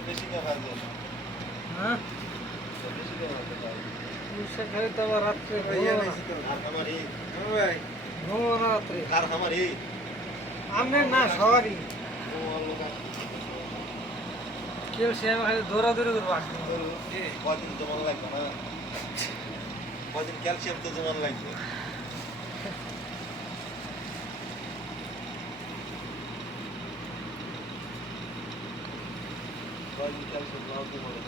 বেশি কে খাওয়া হ্যাঁ বেশি কে খাওয়া সে খালি তো আবার রাত্রে আর আমারই ঘুমো না রাত্রে আর আমারই আমনের না সবারই ও লোক কেউ সে খালি দৌড়াদৌড়ি করবো কদিন জমান লাগবে না কদিন ক্যালসিয়াম তো জমান লাগবে কদিন ক্যালসিয়াম জমা তো মনে